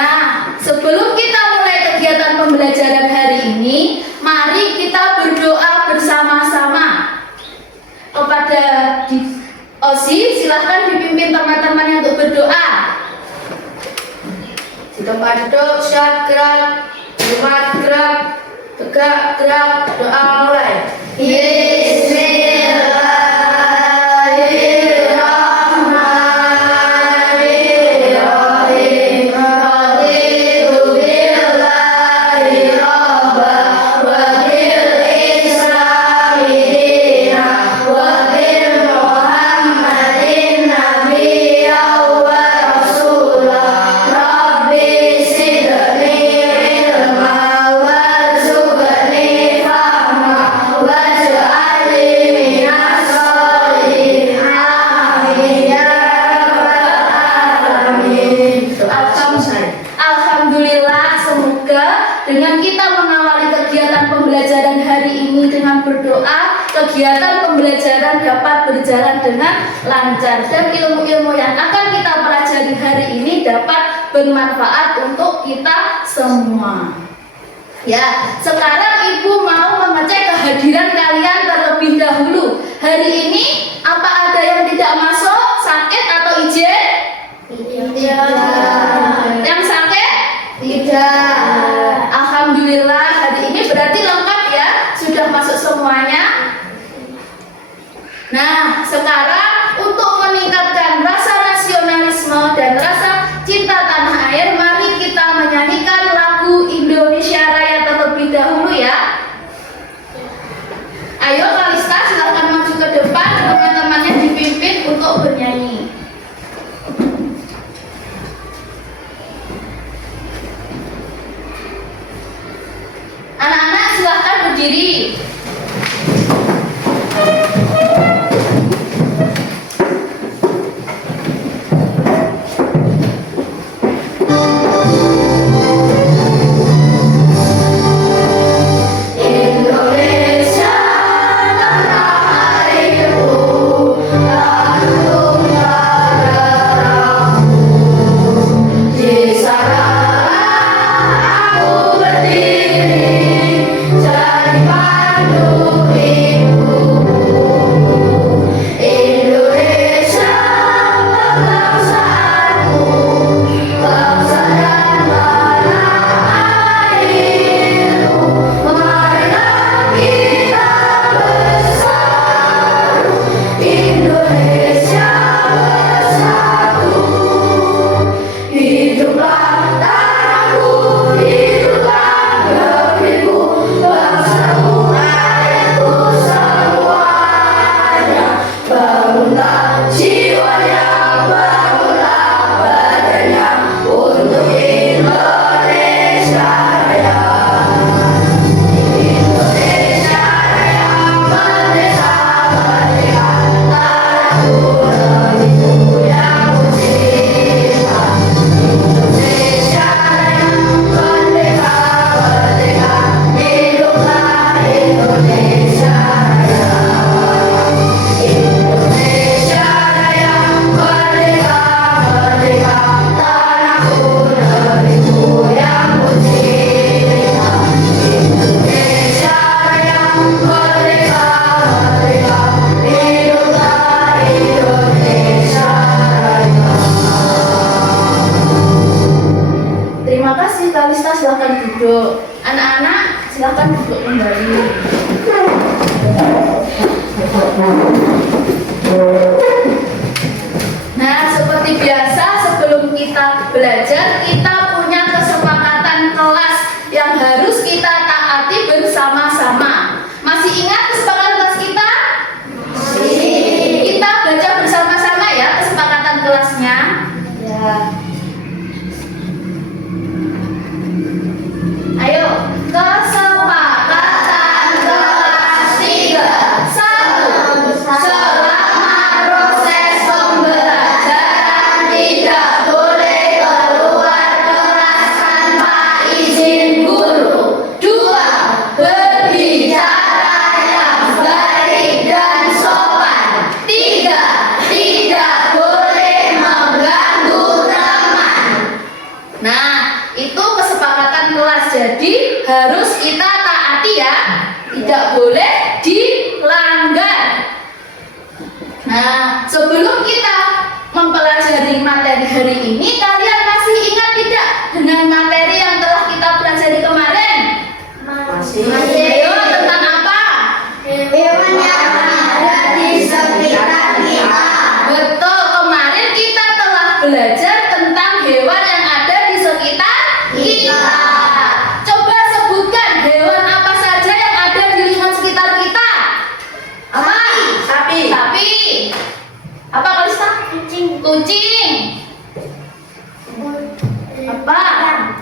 Nah, sebelum kita mulai kegiatan pembelajaran hari ini, mari kita berdoa bersama-sama. Kepada Osi, silahkan dipimpin teman-temannya untuk berdoa. Di tempat duduk, siap gerak, hormat gerak, tegak gerak, doa mulai. Dengan kita mengawali kegiatan pembelajaran hari ini dengan berdoa, kegiatan pembelajaran dapat berjalan dengan lancar dan ilmu-ilmu yang akan kita pelajari hari ini dapat bermanfaat untuk kita semua. Ya, sekarang Ibu mau mengecek kehadiran kalian terlebih dahulu. Hari ini apa ada yang tidak masuk, sakit atau izin? Tidak. Yang sakit? Tidak. Alhamdulillah, hari ini berarti lengkap ya, sudah masuk semuanya. Nah, sekarang untuk meningkatkan rasa nasionalisme dan rasa cinta tanah air, mari kita menyanyikan lagu Indonesia Raya terlebih dahulu ya. Ayo Kalista, silakan maju ke depan, teman-temannya dipimpin untuk bernyanyi. Anak-anak silahkan berdiri. Kalista silahkan duduk. Anak-anak silahkan duduk kembali. Nah, seperti biasa sebelum kita belajar, kita punya kesepakatan kelas yang harus kita taati bersama-sama. Masih ingat kesepakatan kelas kita? Masih. Kita baca bersama-sama ya kesepakatan kelasnya. Ya. Ayo, kesepakatan kelas 3. 1. Selama proses pembelajaran tidak boleh keluar itu kesepakatan kelas, jadi harus kita taati ya, tidak boleh dilanggar. Nah, sebelum kita mempelajari materi hari ini, kalian masih ingat tidak dengan materi yang telah kita pelajari kemarin? Masih. Ayo, tentang apa? Hewan yang ada di sekitar kita. Betul, kemarin kita telah belajar tentang hewan yang ada di sekitar kita. Coba sebutkan hewan apa saja yang ada di lingkungan sekitar kita. Apa? Sapi. Sapi. Apa Kalista? Kucing. Kucing. Apa?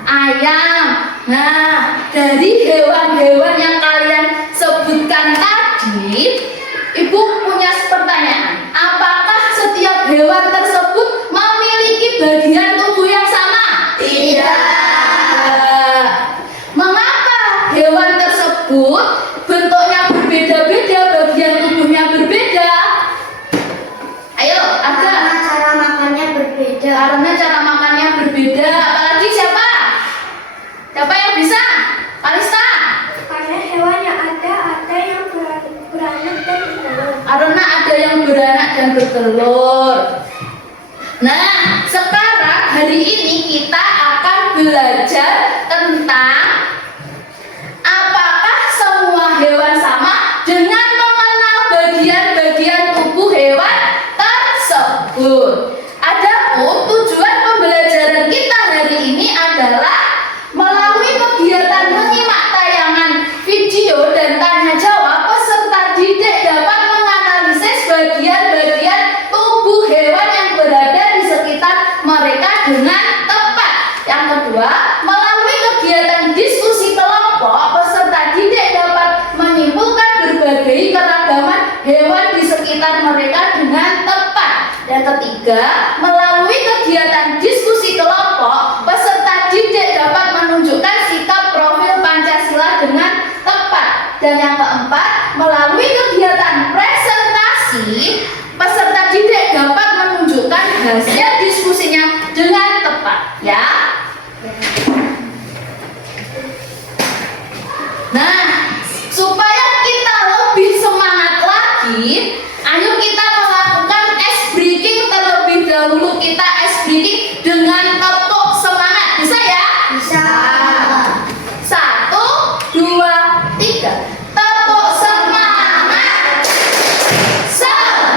Ayam. Nah, dari hewan-hewan yang kalian sebutkan tadi, Ibu punya pertanyaan. Apakah setiap hewan tersebut memiliki bagian tubuh yang sama? Tidak. Mengapa hewan tersebut bentuknya berbeda-beda, bagian tubuhnya berbeda? Ayo, ada. Karena cara makannya berbeda. Karena cara makannya berbeda. Apalagi siapa? Siapa yang bisa? Kalista. Karena hewan yang ada yang beranak dan bertelur. Karena ada yang beranak dan bertelur. Nah, sekarang hari ini kita akan belajar tentang apakah semua hewan sama dengan mengenal bagian-bagian tubuh hewan tersebut. Adapun tujuan pembelajaran kita hari ini adalah melalui kegiatan menyimak tayangan video dan tanya jawab, peserta didik dapat menganalisis bagian-bagian tubuh hewan yang berada di sekitar mereka dengan tepat. Yang kedua, melalui kegiatan diskusi kelompok, peserta didik dapat menyimpulkan berbagai keragaman hewan di sekitar mereka dengan tepat. Yang ketiga, melalui kegiatan diskusi kelompok, peserta didik dapat menunjukkan sikap profil Pancasila dengan tepat. Dan yang keempat, melalui kegiatan presentasi, peserta didik dapat menunjukkan hasil diskusinya dengan tepat, ya. Nah, supaya kita lebih semangat lagi, ayo kita melakukan ice breaking terlebih dahulu. Kita ice breaking dengan tepuk semangat, bisa ya? Bisa. 1, 2, 3. Tepuk semangat. Semangat.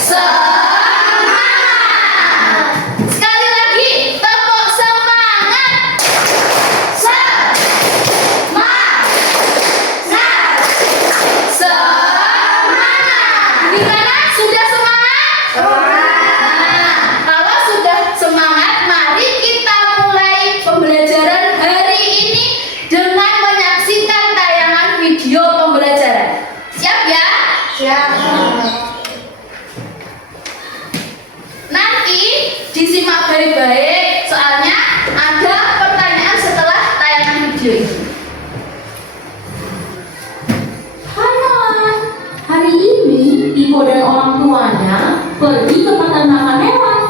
Semangat. Sekali lagi, tepuk semangat. Semangat. Semangat. Gimana? Sudah semangat? Nah, kalau sudah semangat, mari kita mulai pembelajaran hari ini dengan menyaksikan tayangan video pembelajaran. Siap ya? Siap. Nanti disimak baik-baik, soalnya ada pertanyaan setelah tayangan video ini. Hai kawan, hari ini Ibu dan orang tuanya pergi ke peternakan hewan.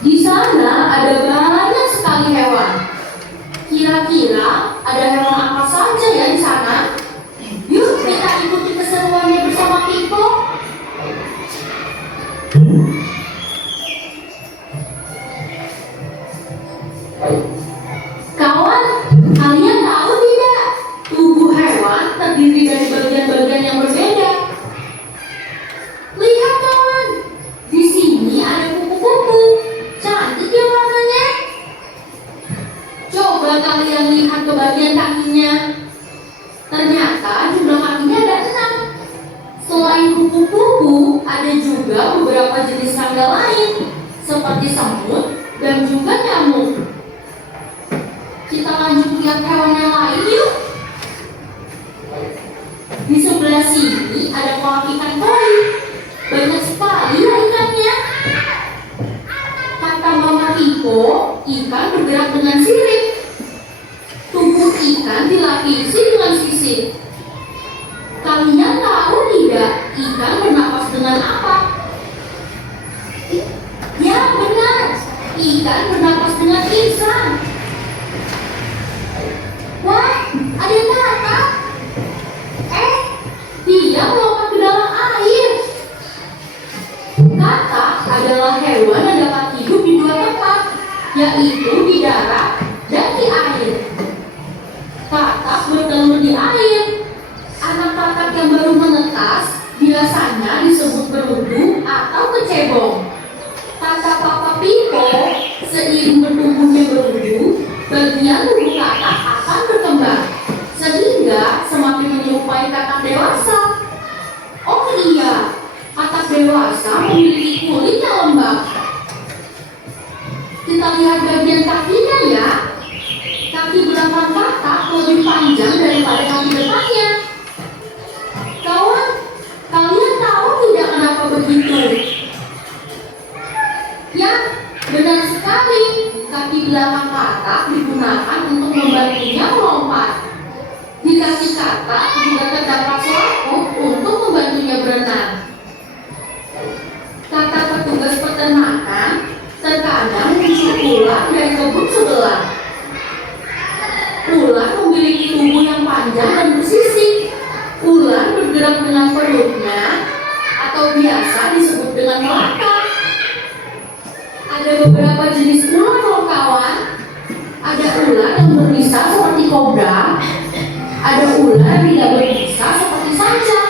Di sana ada banyak sekali hewan. Kira-kira ada hewan apa saja ya di sana? Yuk kita ikuti keseruannya bersama Pipo. Kawan, kalian tahu tidak? Tubuh hewan terdiri dari bagian-bagian yang berbeda. Lihat kawan, di sini ada kupu-kupu. Cantik ya warnanya. Coba kalian lihat ke bagian kakinya. Ternyata jumlah kakinya ada 6. Selain kupu-kupu, ada juga beberapa jenis serangga lain, seperti semut dan juga nyamuk. Kita lanjut lihat hewan yang lain yuk. Di sebelah sini ada kolam ikan koi. Banyak sekali ya ikannya. Kata Mama Pipo, ikan bergerak dengan sirip. Tubuh ikan dilapisi dengan sisik. Kalian tahu tidak ikan bernapas dengan apa? Ya benar. ikan bernapas dengan insang. Wah, ada kakak. Dia melompat ke dalam air. Katak adalah hewan yang dapat hidup di dua tempat, yaitu di darat dan di air. Katak bertelur di air. Anak katak yang baru menetas biasanya disebut berudu atau kecebong. Kata Papa Pipo, seiring bertumbuhnya berudu, bagian tubuh katak akan berkembang, sehingga semakin menyerupai katak dewasa. Oh iya, katak dewasa memiliki kulit yang lembab. Kita lihat bagian kakinya ya. Kaki belakang katak lebih panjang daripada kaki depannya. Kawan, kalian tahu tidak kenapa begitu? Ya, benar sekali. Kaki belakang katak digunakan untuk membantunya melompat. Di kaki katak juga terdapat selaput untuk membantunya berenang. Kata petugas peternakan, terkadang muncul ular dari kebun sebelah. Ular memiliki tubuh yang panjang dan bersisik. Ular bergerak dengan perutnya, atau biasa disebut dengan melangkah. Ada beberapa jenis ular loh kawan. Ada ular yang berbisa seperti kobra. Ada ular yang tidak berbisa seperti sancak.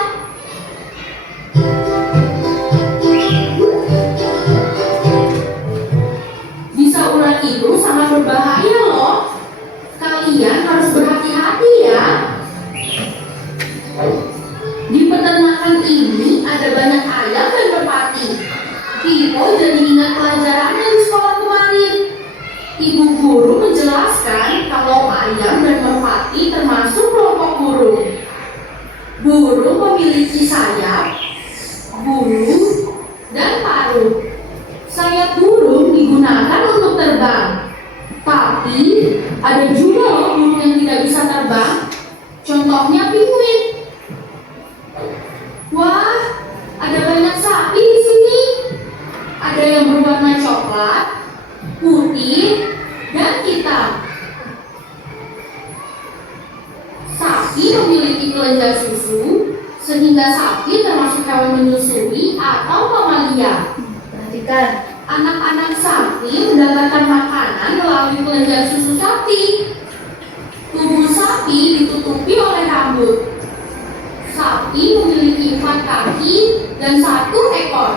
Bisa ular itu sangat berbahaya loh. Kalian harus berhati-hati ya. Di peternakan ini ada banyak ayam dan merpati. Pipo jadi ingat pelajarannya di sekolah kemarin. Ibu guru menjelaskan kalau ayam dan merpati termasuk kelompok burung. Burung memiliki sayap, bulu, dan paruh. Sayap burung digunakan untuk terbang. Tapi ada juga loh burung yang tidak bisa terbang. Contohnya penguin. Wah, ada banyak sapi di sini. Ada yang berwarna coklat, putih, dan hitam. Sapi memiliki kelenjar susu, sehingga sapi termasuk hewan menyusui atau mamalia. Perhatikan. Anak-anak sapi mendapatkan makanan melalui kelenjar susu sapi. Tubuh sapi ditutupi oleh rambut. Sapi memiliki 4 kaki dan 1 ekor.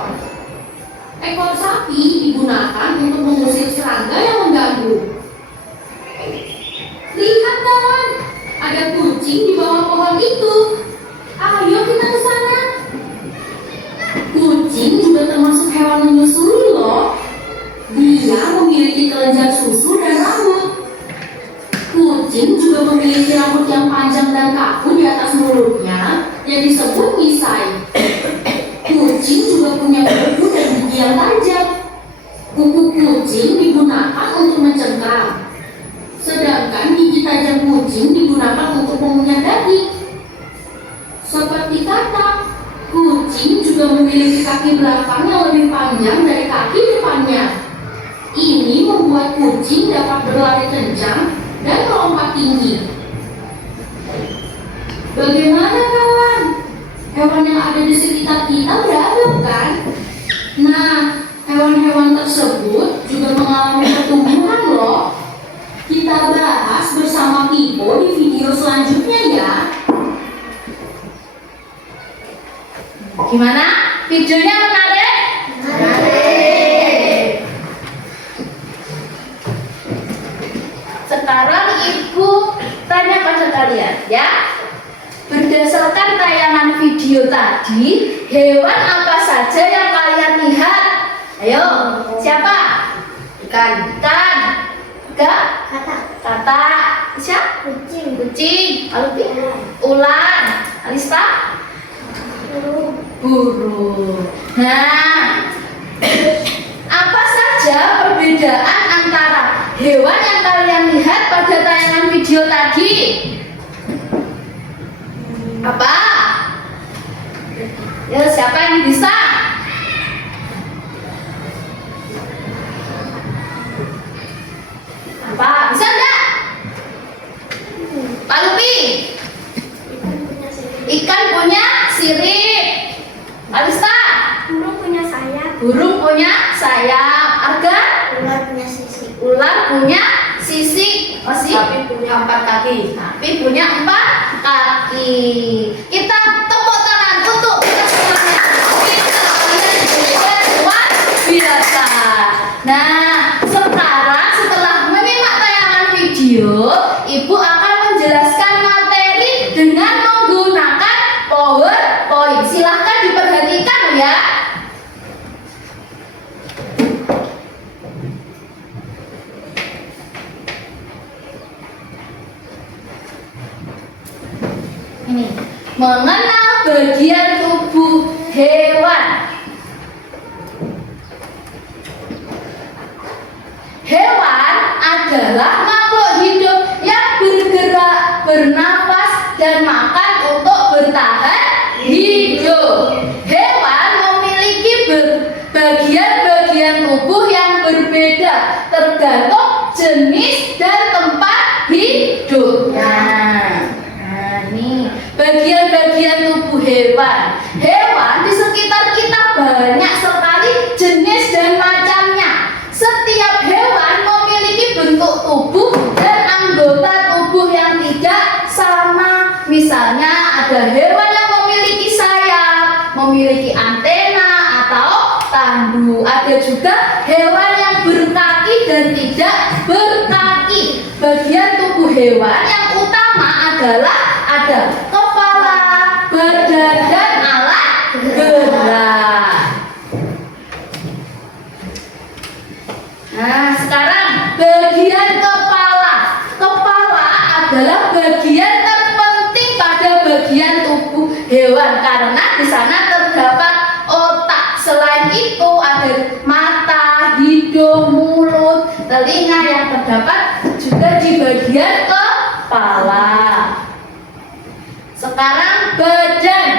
Ekor sapi digunakan untuk mengusir serangga yang mengganggu. Lihat kawan, ada kucing di bawah pohon itu. Ayo kita ke sana. Kucing juga termasuk hewan menyusui loh. Dia memiliki kelenjar susu dan rambut. Kucing juga memiliki rambut yang panjang dan kaku di atas mulutnya yang disebut misai. Kucing juga punya kuku dan gigi yang tajam. Kuku kucing digunakan untuk mencengkram, sedangkan gigi tajam kucing digunakan untuk mengunyah daging. Seperti katak, kucing juga memiliki kaki belakang yang lebih panjang dari kaki depannya. Ini membuat kucing dapat berlari kencang dan melompat tinggi. Bagaimana kawan? Hewan yang ada di sekitar kita beragam kan? Nah, hewan-hewan tersebut juga mengalami pertumbuhan loh. Kita bahas bersama Pipo di video selanjutnya ya. Gimana? Videonya menarik? Menarik. Sekarang Ibu tanya pada kalian ya. Berdasarkan tayangan video tadi, hewan apa saja yang kalian lihat? Ayo, siapa? Ikan. Ikan. Kata. Siapa? Kucing. Lalu ular. Alista? Burung. Nah, apa saja perbedaan antara hewan yang kalian lihat pada tayangan video tadi? Apa? Ya, siapa yang bisa? 4 kaki, tapi punya 4 kaki. Kita tepuk tangan untuk kita semuanya. Kita luar biasa. Nah, sekarang setelah menyimak tayangan video, Ibu akan menjelaskan materi dengan menggunakan PowerPoint. Silahkan diperhatikan ya. Ini mengenal bagian tubuh hewan. Hewan adalah makhluk hidup yang bergerak, bernapas, dan makan untuk bertahan hidup. Hewan memiliki bagian-bagian tubuh yang berbeda tergantung jenis dan tempat hidupnya. Nih, bagian-bagian tubuh hewan. Hewan di sekitar kita banyak sekali jenis dan macamnya. Setiap hewan memiliki bentuk tubuh dan anggota tubuh yang tidak sama. Misalnya ada hewan yang memiliki sayap, memiliki antena atau tandu. Ada juga hewan yang berkaki dan tidak berkaki. Bagian tubuh hewan yang utama adalah ada kepala, badan, dan alat gerak. Nah, sekarang bagian kepala. Kepala adalah bagian terpenting pada bagian tubuh hewan karena di sana terdapat otak. Selain itu ada mata, hidung, mulut, telinga yang terdapat juga di bagian kepala. Sekarang badan.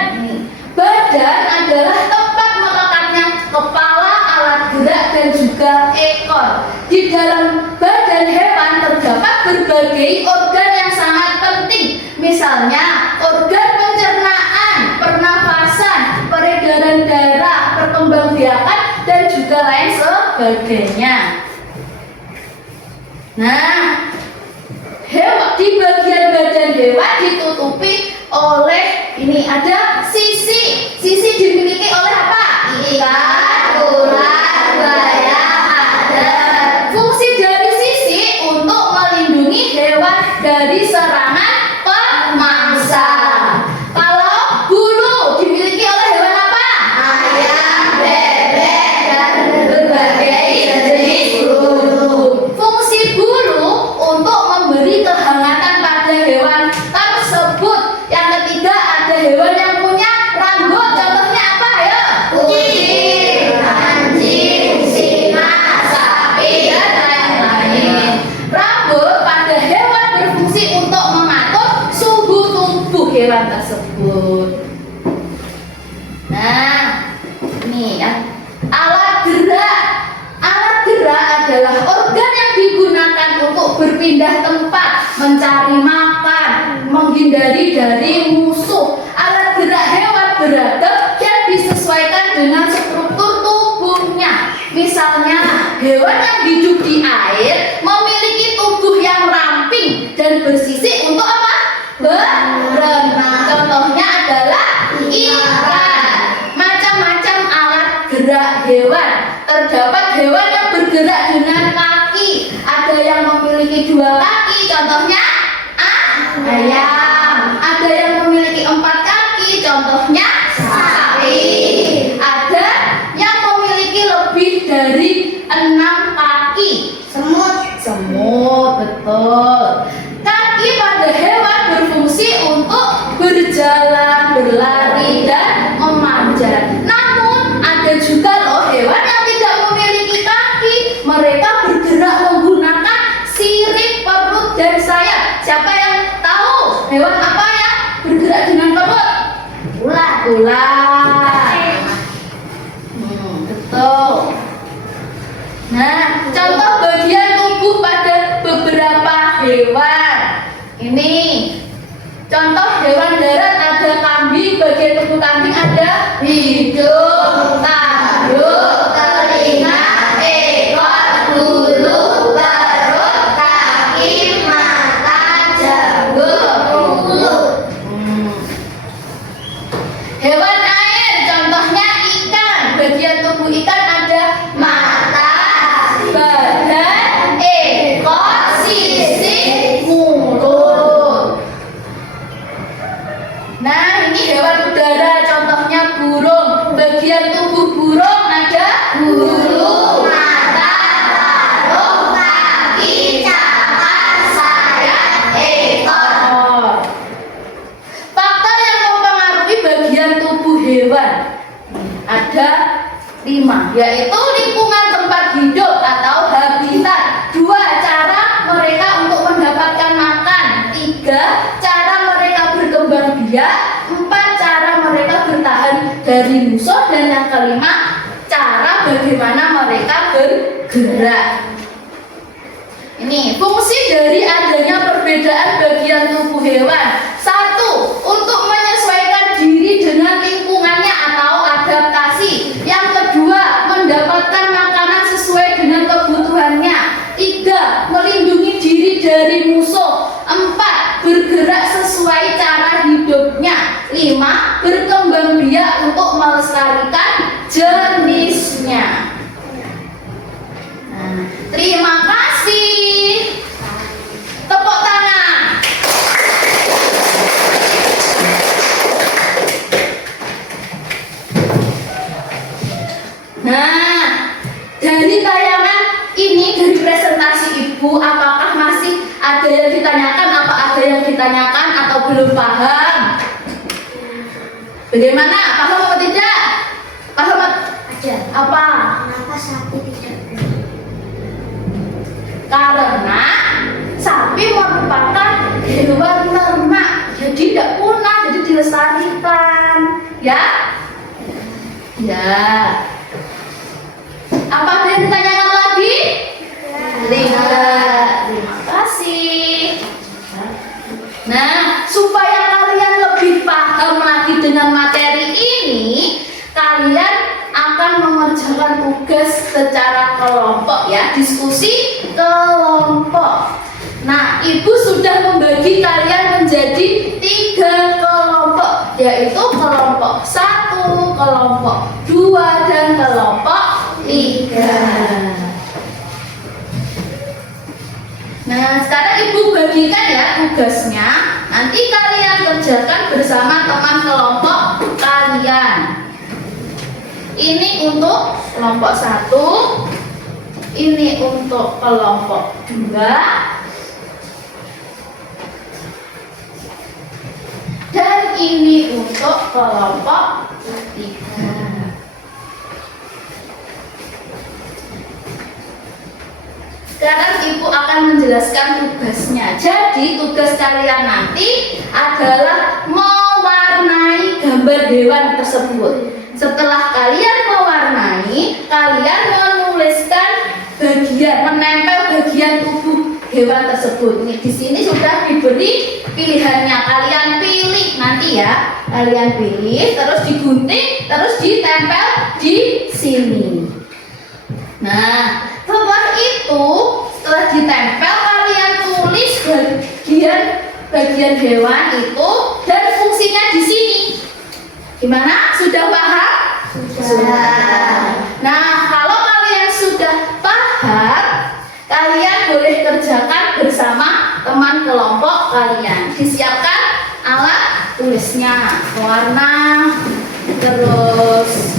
Badan adalah tempat melekatnya kepala, alat gerak, dan juga ekor. Di dalam badan hewan terdapat berbagai organ yang sangat penting. Misalnya organ pencernaan, pernafasan, peredaran darah, perkembangbiakan, dan juga lain sebagainya. Nah, di bagian badan hewan ditutupi oleh ini ada sisi. Sisi dimiliki oleh apa? Ikat, urat, bayang, adat. Fungsi dari sisi untuk melindungi hewan dari serangan pemangsa. Kalau bulu dimiliki oleh hewan apa? Ayam, bebek, dan berbagai jenis bulu. Fungsi bulu untuk memberi kehangatan pada hewan tersebut. Yang ketiga ada hewan yang punya rambut. Contohnya apa ya? Kucing, anjing, singa, sapi, dan lain-lain. Rambut pada hewan berfungsi untuk mengatur suhu tubuh hewan tersebut. Nah, ini ya. Alat gerak. Alat gerak adalah organ yang digunakan untuk berpindah tempat, mencari makan, menghindari dari musuh. Alat gerak hewan beragam yang disesuaikan dengan struktur tubuhnya. Misalnya, hewan yang hidup di air memiliki tubuh yang ramping dan bersisik untuk apa? Berenang. Contohnya adalah ikan. Macam-macam alat gerak hewan. Terdapat hewan yang bergerak dengan kaki. Ada yang memiliki 2 kaki. Contohnya ayam. Ada yang memiliki 4 kaki. Contohnya sapi. Ada yang memiliki lebih dari 6 kaki. Semut, betul. Kaki pada hewan berfungsi untuk berjalan, berlari, dan memanjat. Namun ada juga loh hewan yang tidak memiliki kaki. Mereka bergerak menggunakan sirip, perut, dan sayap. Siapa yang tahu hewan apa yang bergerak dengan perut? Ular. Betul. Nah, contoh bagian tubuh pada beberapa hewan. Ini contoh hewan darat ada kambing. Bagian tubuh kambing ada hidung, tanduk, telinga, ekor, bulu, perut, kaki, mata, bagaimana mereka bergerak. Ini fungsi dari adanya perbedaan bagian tubuh hewan. Satu, untuk menyesuaikan diri dengan lingkungannya atau adaptasi. Yang kedua, mendapatkan makanan sesuai dengan kebutuhannya. Tiga, melindungi diri dari musuh. Empat, bergerak sesuai cara hidupnya. Lima, berkembang biak untuk melestarikan jenisnya. Nah, terima kasih. Tepuk tangan. Nah, dari tayangan ini, dari presentasi Ibu, apakah masih ada yang ditanyakan? Apa ada yang ditanyakan atau belum paham? Bagaimana? Paham atau tidak? Paham? Ada. Apa? Kenapa sapi tidak berani? Karena sapi merupakan hewan ternak, jadi tidak punah, jadi dilestarikan, ya? Ya. Apa ada yang ditanyakan lagi? Tidak. Terima kasih. Nah, supaya kalian lebih paham lagi dengan materi ini, kalian akan mengerjakan tugas secara kelompok, ya, diskusi kelompok. Nah, Ibu sudah membagi kalian menjadi 3 kelompok, yaitu kelompok 1, kelompok 2, dan kelompok 3. Nah, sekarang Ibu bagikan ya tugasnya. Nanti kalian kerjakan bersama teman kelompok kalian. Ini untuk kelompok 1, ini untuk kelompok 2, dan ini untuk kelompok 3. Sekarang Ibu akan menjelaskan tugasnya. Jadi tugas kalian nanti adalah mewarnai gambar hewan tersebut. Setelah kalian mewarnai, kalian menuliskan menempel bagian tubuh hewan tersebut. Ini di sini sudah diberi pilihannya. Kalian pilih nanti ya. Kalian pilih, terus digunting, terus ditempel di sini. Nah, setelah ditempel, kalian tulis bagian hewan itu dan fungsinya di sini. Gimana? Sudah paham? Sudah. Nah, kalau kalian sudah paham, kalian boleh kerjakan bersama teman kelompok kalian. Disiapkan alat tulisnya, warna, terus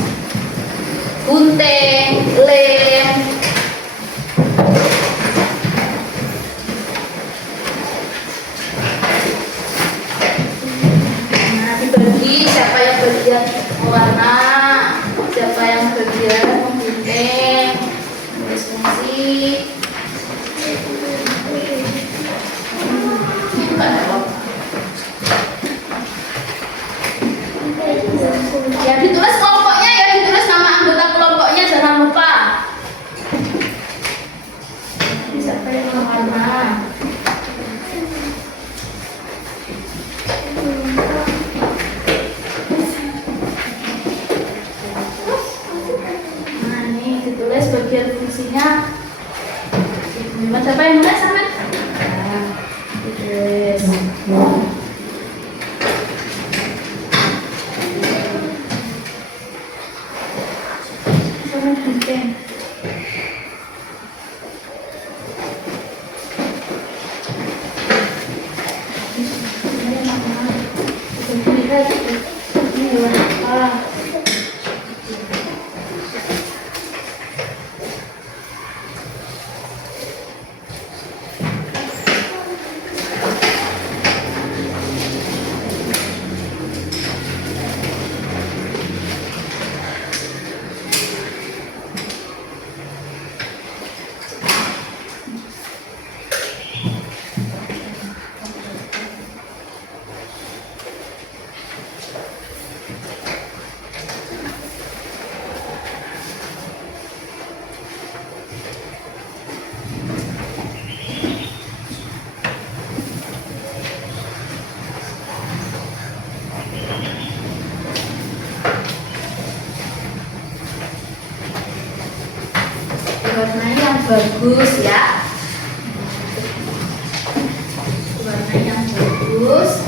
gunting, lem. Nah, dibagi siapa yang bagian warna, siapa yang bagian gunting, tulis fungsi. Ya, ditulis kelompoknya ya, ditulis nama anggota kelompoknya, jangan lupa. Siapa yang warna? Nah, ini ditulis bagian fungsinya. Siapa yang nulis sama? Nah, ditulis. warna yang bagus ya. Warna yang bagus.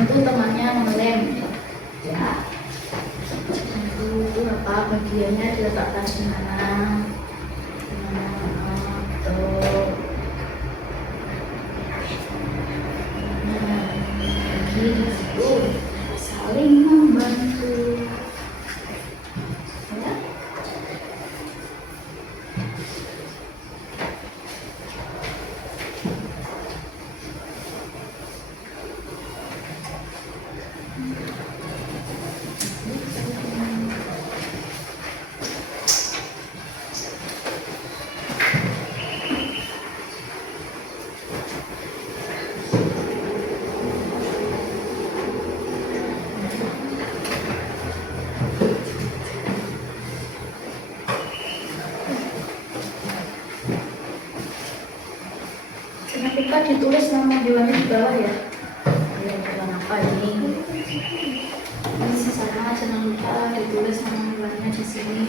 membantu temannya mengelem. Ya. Itu apa bagiannya diletakkan di mana? Tuh. Nah, lagi di situ saling membantu. Ya. Jangan lupa ditulis nama hewannya di bawah ya. Ya, hewan apa ini? Ini sisanya jangan lupa ditulis nama hewannya di sini.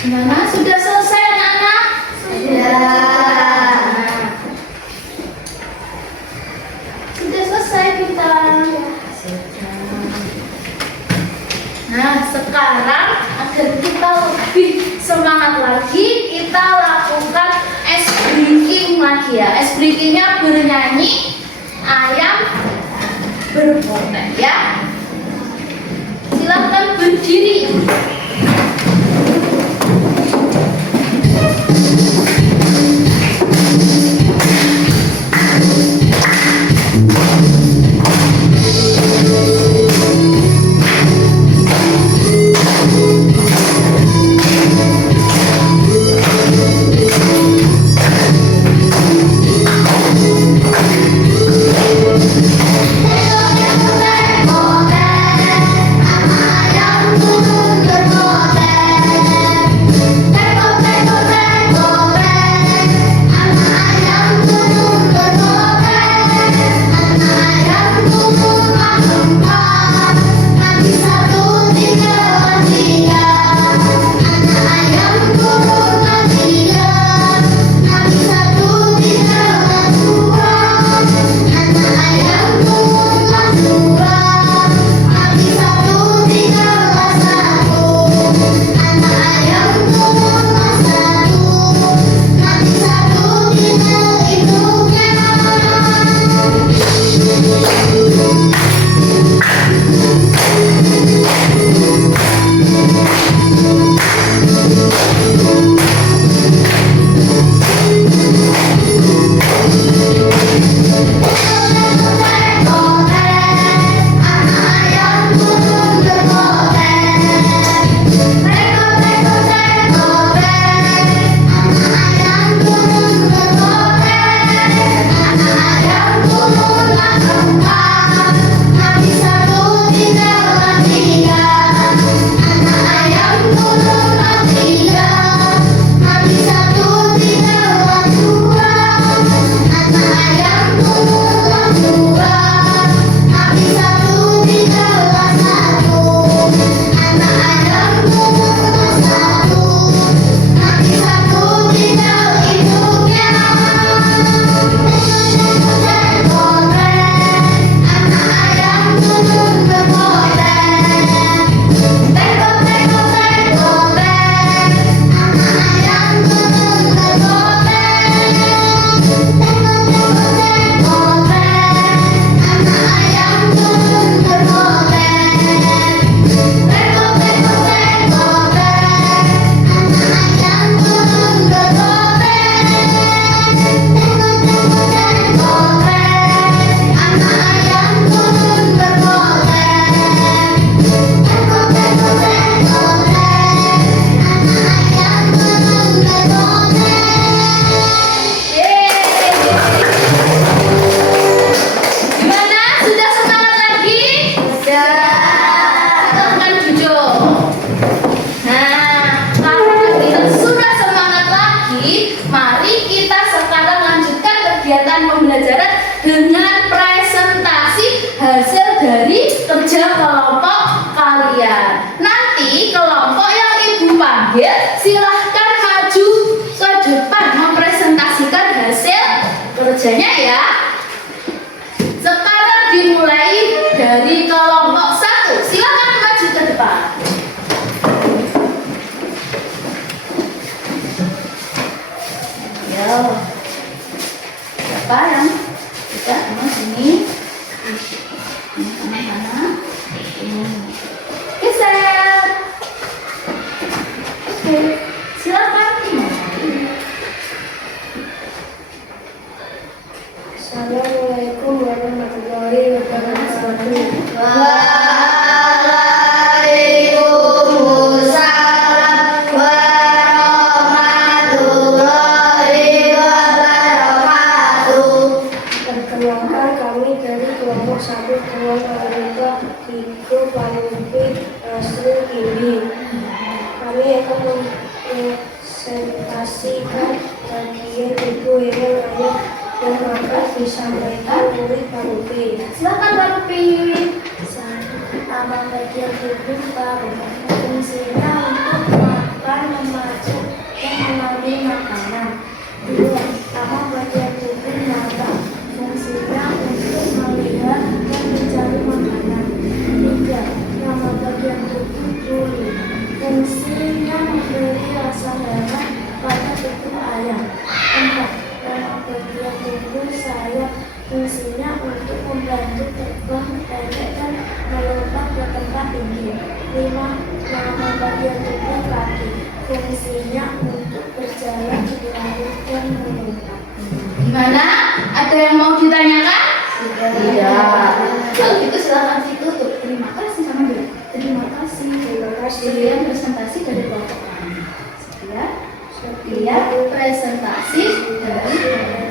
Gimana? Sudah selesai anak-anak? Sudah selesai kita. Nah, sekarang agar kita lebih semangat lagi, kita lakukan ice breaking lagi ya. Ice breakingnya bernyanyi ayam berpotek ya. Silahkan berdiri. silahkan maju ke depan mempresentasikan hasil kerjanya ya. Sekarang dimulai dari kelompok 1. Silakan maju ke depan. Yo. Siapa yang bisa sini? Mana? Geser. Oke, silakan. Assalamualaikum warahmatullahi wabarakatuh. Waalaikumsalam warahmatullahi wabarakatuh. Perkenalkan, kami dari kelompok 1 dengan anggota Ibu Panupi Nasrul Indi. Kami akan mempresentasikan bagian ibu yang ayah yang akan disampaikan oleh Panupi. Silakan Pak Rupi. Nama bagian ibu Panupi fungsinya untuk akan memasak dan mengambil makanan. 2. Nama bagian tubuh mata, fungsinya untuk melihat dan mencari makanan. 3. Nama bagian tubuh kulit, fungsinya memberi rasa hangat pada tubuh ayam. 4. Nama bagian tubuh sayap, fungsinya untuk membantu terbang, pendek dan melompat ke tempat tinggi. 5. Nama bagian tubuh kaki, fungsinya untuk berjalan, berlari dan melompat. Gimana? Ada yang mau ditanyakan? Tidak. Kalau gitu silakan ditutup. Terima kasih sama Bu. Terima kasih. Sekian presentasi dari kelompok kami. Sekian presentasi dari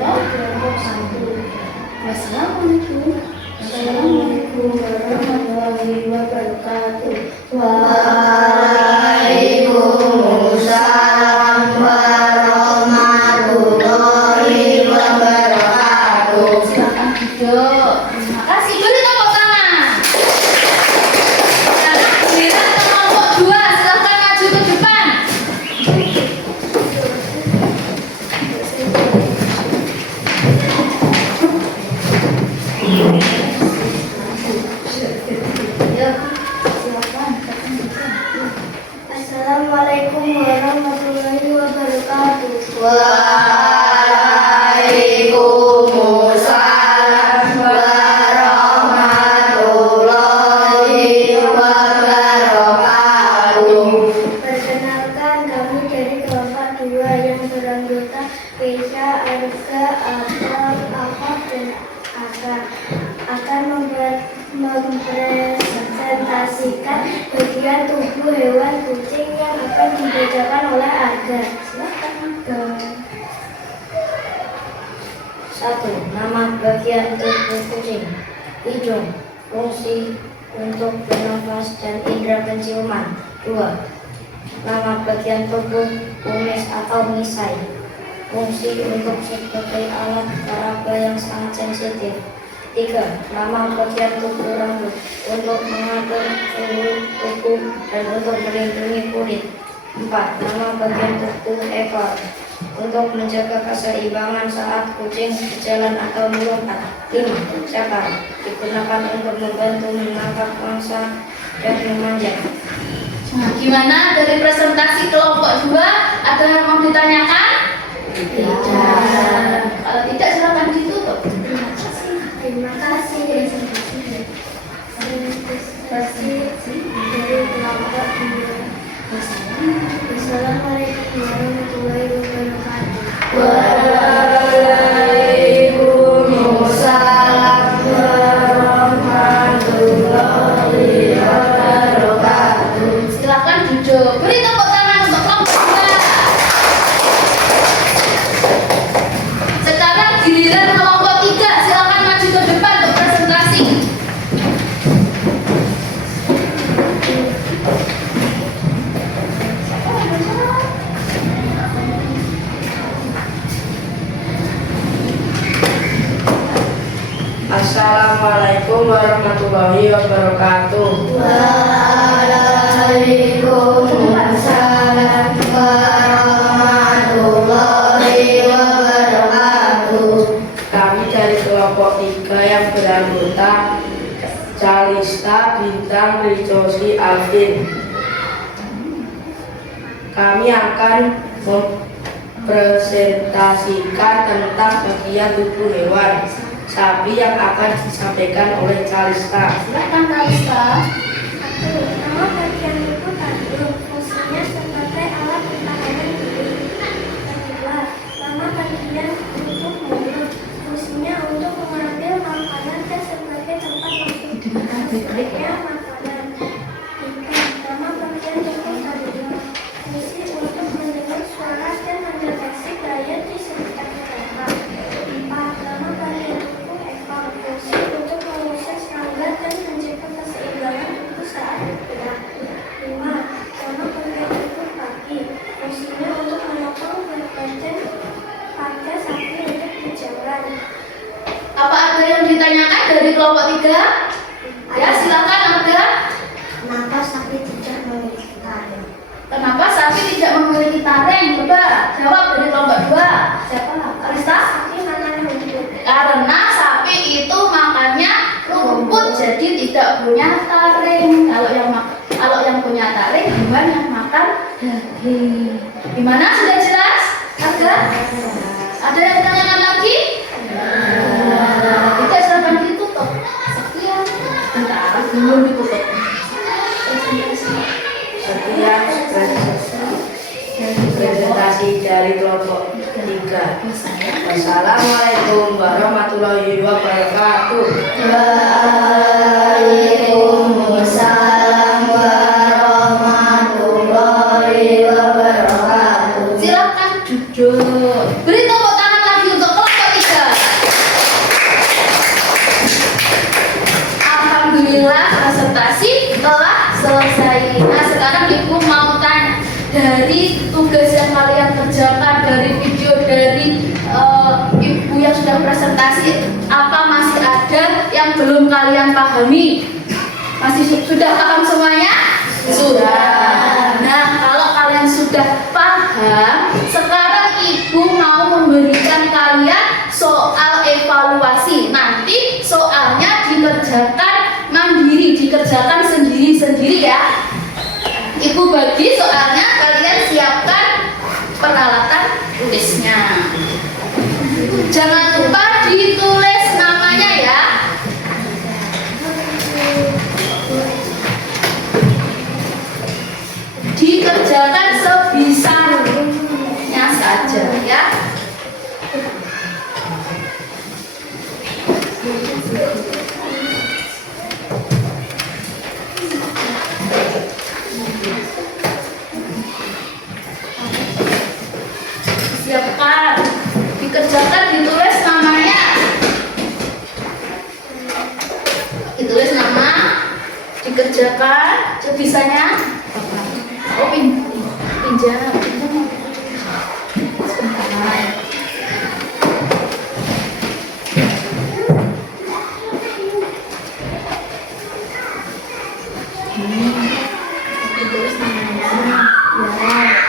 kelompok 1. Wassalamualaikum. Assalamualaikum warahmatullahi wabarakatuh. Waalaikumsalam warahmatullahi wabarakatuh. Silakan duduk. Terima kasih. Beri tepuk tangan. Sekarang giliran kelompok 2. Silakan maju ke depan. Ya, silakan. Assalamualaikum warahmatullahi wabarakatuh. Waalaikumsalam warahmatullahi wabarakatuh. Perkenalkan, kami dari kelompok 2 yang beranggota Keisha, Arga, Abang, Afaf, dan Aga akan mempresentasikan bagian tubuh hewan kucing yang akan dibacakan oleh Arga. Silakan Arga. 1. Nama bagian tubuh kucing: hidung, fungsi untuk bernafas dan indera penciuman. 2. Nama bagian tubuh kumis atau misai, fungsi untuk sebagai alat peraga yang sangat sensitif. 3. Nama bagian tubuh rambut, untuk mengatur suhu tubuh dan untuk melindungi kulit. 4. Nama bagian tubuh ekor, untuk menjaga keseimbangan saat kucing berjalan atau melompat. 5. Cakar, digunakan untuk membantu menangkap mangsa dan memanjat. Nah, gimana dari presentasi kelompok 2? Ada yang mau ditanyakan? Tidak. Kalau tidak silakan ditutup. Terima kasih. Terima kasih. Presentasi dari kelompok 2. Wassalamualaikum warahmatullahi wabarakatuh. Waalaikumsalam warahmatullahi wabarakatuh. Silakan duduk. Beri tepuk tangan untuk kelompok 2. Sekarang giliran kelompok 3. Silakan maju ke depan untuk presentasi. Assalamualaikum warahmatullahi wabarakatuh. Waalaikumsalam warahmatullahi wabarakatuh. Kami dari kelompok 3 yang beranggota Calista, Bintang, Ricosi, Alvin. Kami akan mempresentasikan tentang bagian tubuh hewan sapi yang akan disampaikan oleh Calista. Silakan Kalista. 1. Nama bagian tubuh kandung, fungsinya sebagai alat pertahanan diri. 2. Nama bagian tubuh mulut, fungsinya untuk mengambil makanan dan sebagai tempat masuknya makanan. 3. Nama bagian tubuh kandung, fungsi untuk mendengar suara dan mendeteksi gaya di sekitar mereka. 4. Nama bagian tubuh ekor, fungsi untuk mengusir serangga dan mencegah keseimbangan tubuh saat bergerak. 5. Nama bagian tubuh kaki, fungsinya untuk menopang badan pada sapi untuk berjalan. Apa ada yang ditanyakan dari kelompok 3? Ya, silakan ada. Kenapa sapi tidak memiliki taring? Kenapa sapi tidak memiliki taring? Coba jawab dari kelompok 2. Siapa? Arista? Sapi makan rumput. Karena sapi itu makannya rumput, jadi tidak punya taring. Kalau yang punya taring, hewan yang makan daging. Gimana? Sudah jelas? Ada yang tanyakan lagi? Kita silahkan ditutup. Sekian. Bentar, belum ditutup. Sekian presentasi dari kelompok 3. Wassalamualaikum warahmatullahi wabarakatuh. Waalaikumsalam warahmatullahi wabarakatuh. Silakan duduk. Beri tepuk tangan lagi untuk kelompok 3. Alhamdulillah presentasi telah selesai. Nah sekarang ibu mau tanya, dari tugas yang kalian kerjakan, dari video dari ibu yang sudah presentasi, apa masih ada yang belum kalian pahami? Masih sudah paham semuanya? Sudah. Nah kalau kalian sudah paham, sekarang ibu mau memberikan kalian soal evaluasi. Nanti soalnya dikerjakan mandiri, dikerjakan sendiri-sendiri ya. Ibu bagi soalnya, kalian siapkan peralatan tulisnya. Jangan lupa ditulis namanya ya. Dikerjakan sebisanya saja ya. Siapkan, dikerjakan, ditulis namanya. Ditulis nama, dikerjakan sebisanya. Oh pinjam. Sebentar. Ditulis namanya. Ya.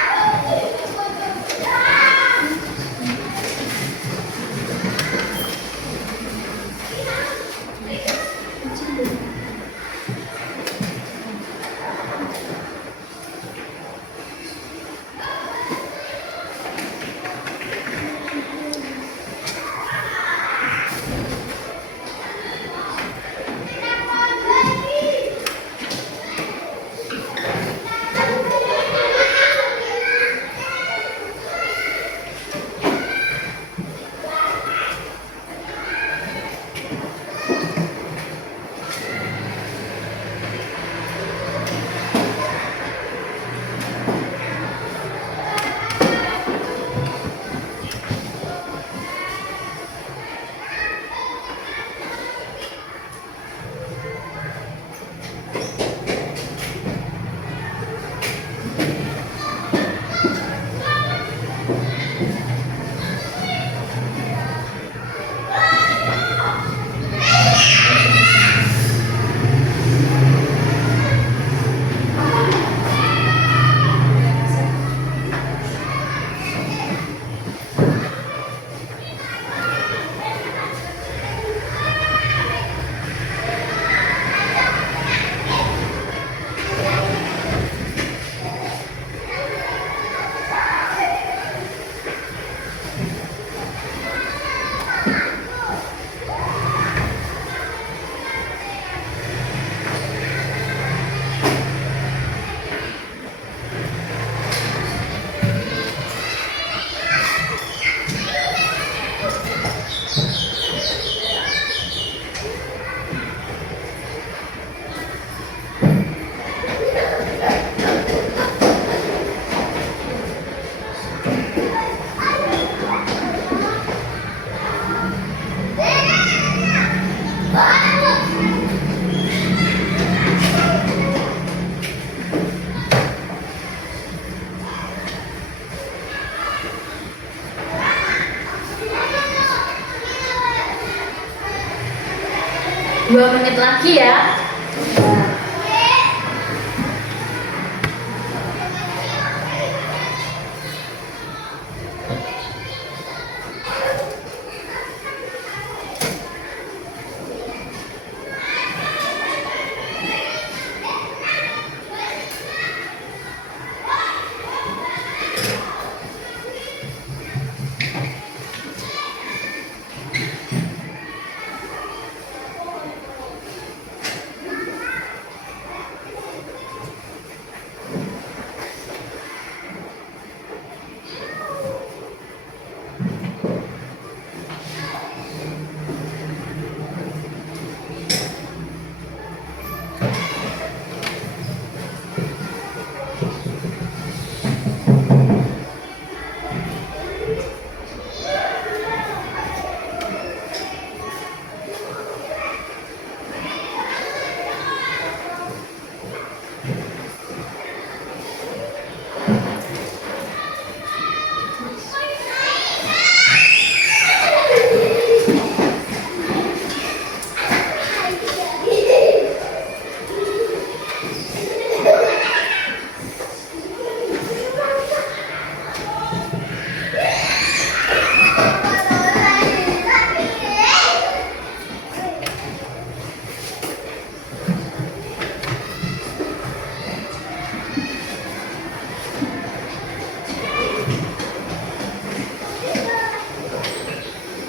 Dua menit lagi ya.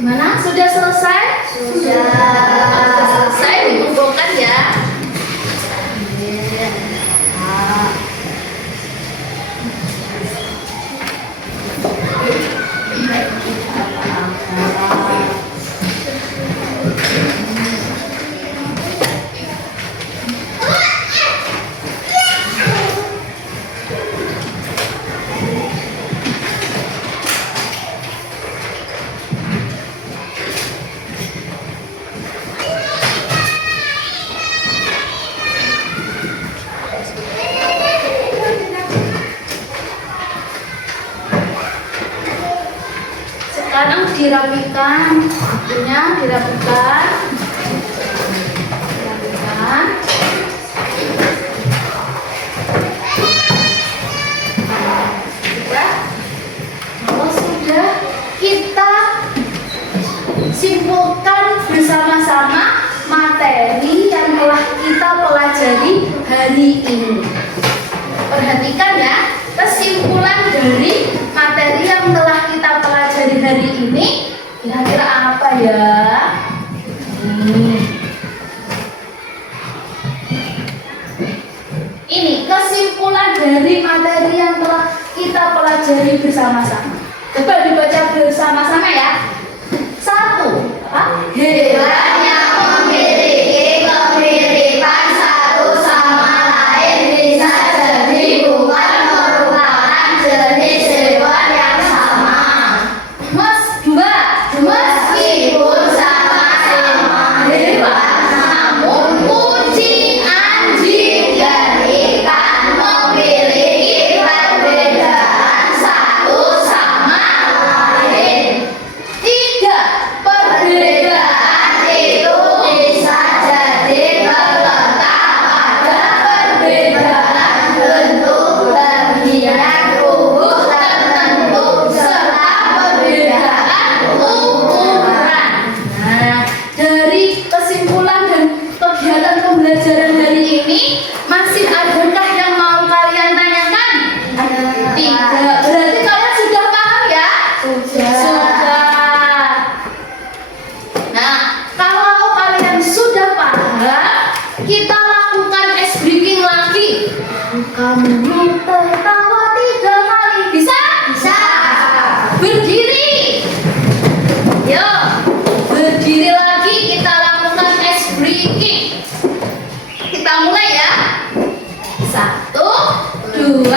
Gimana? Sudah selesai? Sudah selesai, dikumpulkan ya. Sekarang dirapikan, bukunya dirapikan. Sudah? Kalau sudah, kita simpulkan bersama-sama materi yang telah kita pelajari hari ini. Perhatikan ya, kesimpulan dari materi yang telah kita pelajari hari ini kira-kira apa ya? Ini kesimpulan dari materi yang telah kita pelajari bersama-sama. Coba dibaca bersama-sama ya. 1. Hewan yang memiliki kemiripan satu sama lain bisa jadi bukan merupakan jenis hewan yang sama. 2. Meskipun sama-sama hewan, namun kucing, anjing, dan ikan memiliki perbedaan satu sama lain. 3. Perbedaan itu bisa jadi terletak pada perbedaan bentuk, bagian tubuh tertentu, serta perbedaan ukuran. Nah, dari kesimpulan dan kegiatan pembelajaran hari ini, masih adakah yang mau kalian tanyakan? Tidak. Berarti kalian sudah paham ya? Sudah. Nah, kalau kalian sudah paham, kita lakukan ice breaking lagi. Kamu tertawa 3 kali. Bisa? Bisa. Berdiri. Yuk, berdiri lagi, kita lakukan ice breaking. Kita mulai ya. 1, 2,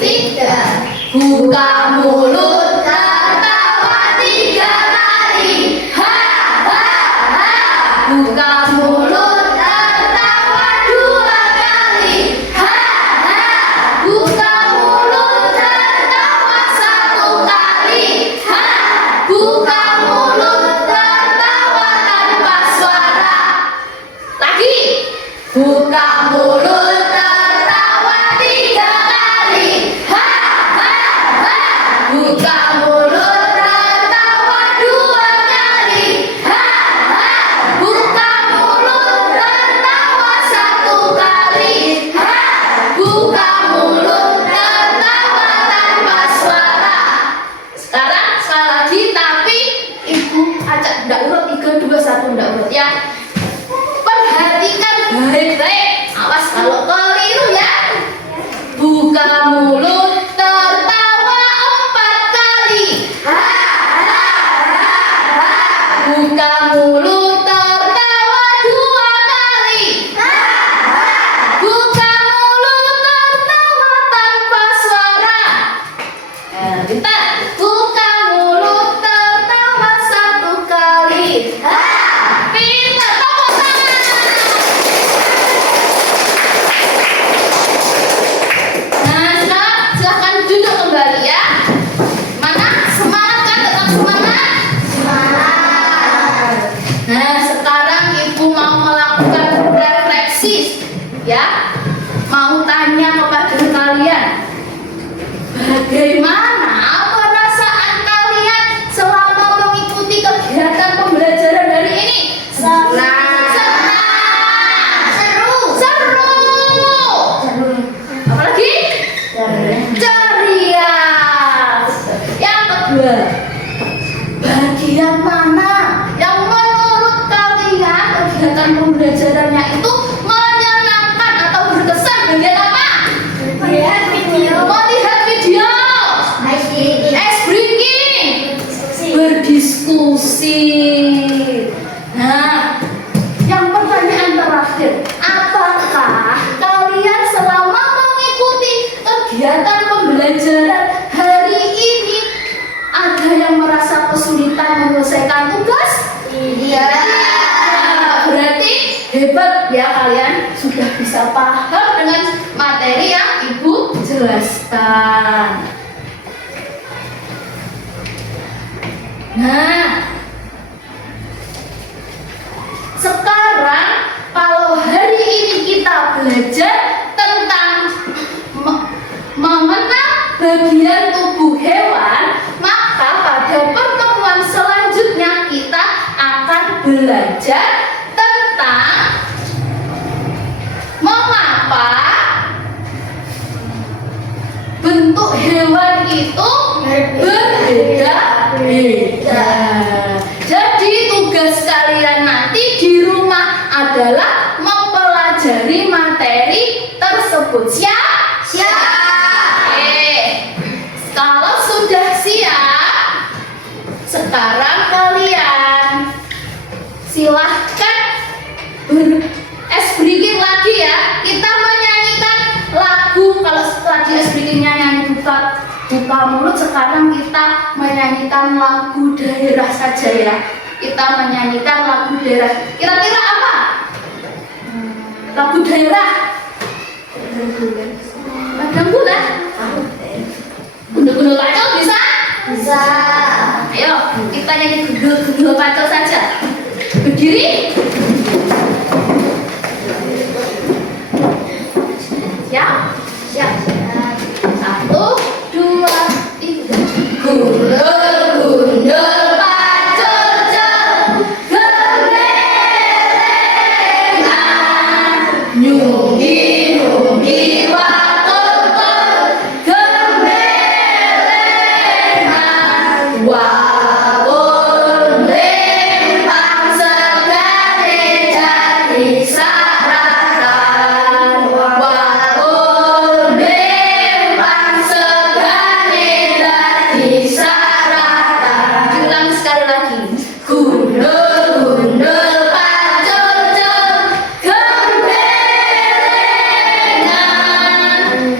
3. Buka mulut, tertawa 3 kali. Ha ha ha. Buka mulut, tertawa 2 kali. Ha ha. Buka mulut, tertawa 1 kali. Ha. Buka mulut, tertawa tanpa suara. Lagi. Buka mulut, tertawa 3 kali. Ha ha ha. Buka mulut, tertawa 2 kali. Ha ha. Buka mulut, tertawa 1 kali. Ha. Buka mulut, tertawa tanpa suara. Sekarang sekali lagi, tapi ibu acak ndak urut 3, 2, 1 ndak urut ya. Perhatikan baik-baik. Awas kalau keliru ya. Buka mulut, tertawa 4 kali. Ha ha ha ha. Buka mulut, tertawa 2 kali. Ha ha. Buka mulut, tertawa tanpa suara. Bentar. Buka mulut, tertawa 1 kali. Ha. Pintar. Tepuk tangan. Nah, sekarang silahkan duduk kembali ya. Mana? Semangat kan? Tetap semangat? Semangat. Nah, sekarang ibu mau melakukan refleksi ya. Mau tanya kepada kalian, bagaimana perasaan kalian selama mengikuti kegiatan pembelajaran hari ini? Senang. Seru. Apalagi? Ceria. Yang kedua, bagian mana kegiatan pembelajarannya itu menyenangkan atau berkesan. Bagian apa? Melihat video. Melihat video, ice breaking, berdiskusi. Nah, yang pertanyaan terakhir, apakah kalian selama mengikuti kegiatan pembelajaran hari ini ada yang merasa kesulitan menyelesaikan tugas? Iya. Berarti hebat ya, kalian sudah bisa paham dengan materi yang Ibu jelaskan. Nah, sekarang kalau hari ini kita belajar tentang mengenal bagian tubuh hewan, maka pada pertemuan selanjutnya kita akan belajar tentang mengapa bentuk hewan itu berbeda-beda. Jadi tugas kalian nanti di rumah adalah mempelajari materi tersebut. Siap? Oke. Kalau sudah siap, sekarang kalian silahkan ice breaking lagi ya. Kita menyanyikan lagu. Kalau tadi ice breakingnya nyanyi buka mulut, sekarang kita menyanyikan lagu daerah saja ya. Kita menyanyikan lagu daerah. Kira-kira apa? Lagu daerah. Padang bulan. Gundul-gundul kacau bisa? Bisa. Ayo, kita nyanyi gundul kacau saja. Berdiri. Siap? Siap. 1, 2, 3. Gundul-gundul pacul jauh gemerengan, nyunggi-nyunggi wakul-kul gemerengan, wakul lempang segane jadi saratan, wakul lempang segane jadi saratan. Ulang sekali lagi. Gundul-gundul pacul jauh gemerengan,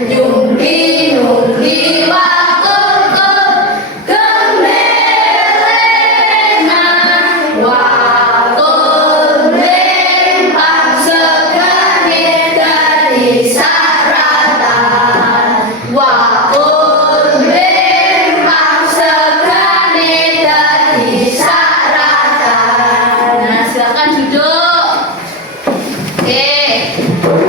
nyunggi-nyunggi wakul-kul gemerengan, wakul lempang segane jadi saratan, wakul lempang segane jadi saratan. Nah, silakan duduk. Oke,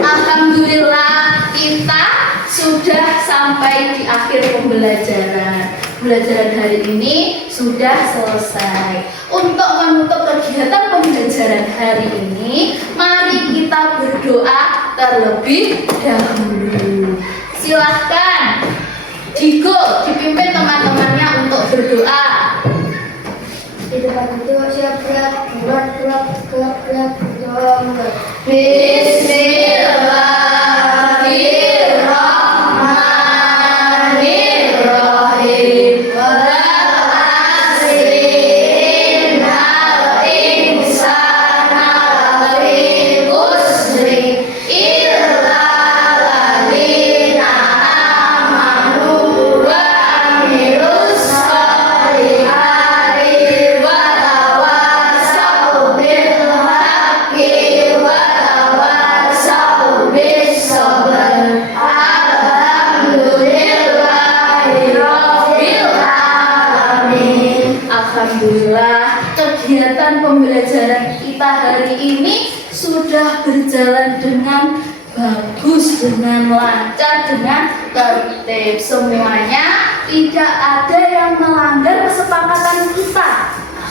alhamdulillah kita sudah sampai di akhir pembelajaran. Pembelajaran hari ini sudah selesai. Untuk menutup kegiatan pembelajaran hari ini, mari kita berdoa terlebih dahulu. Silahkan Digo dipimpin teman-temannya untuk berdoa. Di depan itu siap gerak. Bismillahirrahmanirrahim. Wal-asri innal insana lafi khusri illa alladzina amanu wa amilus sholihati wa tawassaw bil haqqi wa tawassaw bis sabr. Alhamdulillah, kegiatan pembelajaran kita hari ini sudah berjalan dengan bagus, dengan lancar, dengan tertib. Semuanya tidak ada yang melanggar kesepakatan kita.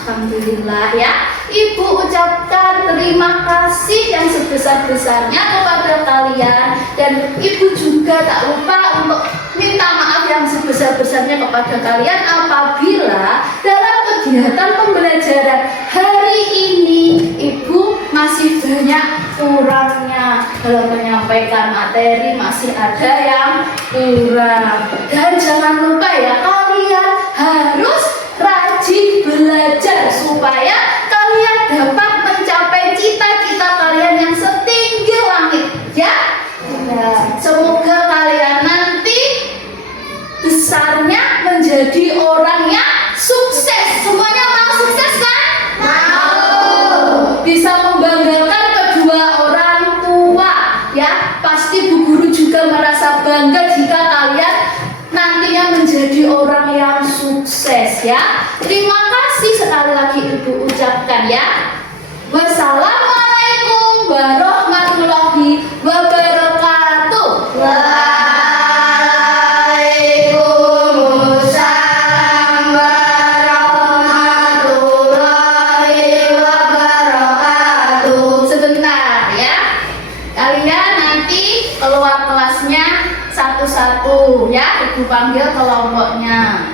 Alhamdulillah ya. Ibu ucapkan terima kasih yang sebesar-besarnya kepada kalian, dan Ibu juga tak lupa untuk minta maaf yang sebesar-besarnya kepada kalian apabila dalam kegiatan pembelajaran hari ini Ibu masih masih banyak kurangnya dalam menyampaikan materi, masih ada yang kurang. Dan jangan lupa ya, kalian harus rajin belajar supaya kalian dapat mencapai cita-cita kalian yang setinggi langit ya. Semoga kalian nanti besarnya menjadi orang yang sukses. Semuanya mau sukses kan? Mau. Bisa membanggakan kedua orang tua ya. Pasti Bu Guru juga merasa bangga jika kalian nantinya menjadi orang yang sukses ya. Terima kasih sekali lagi Ibu ucapkan ya. Wassalamualaikum warahmatullahi wabarakatuh. Waalaikumsalam warahmatullahi wabarakatuh. Sebentar ya. Kalian nanti keluar kelasnya satu-satu ya. Ibu panggil kelompoknya.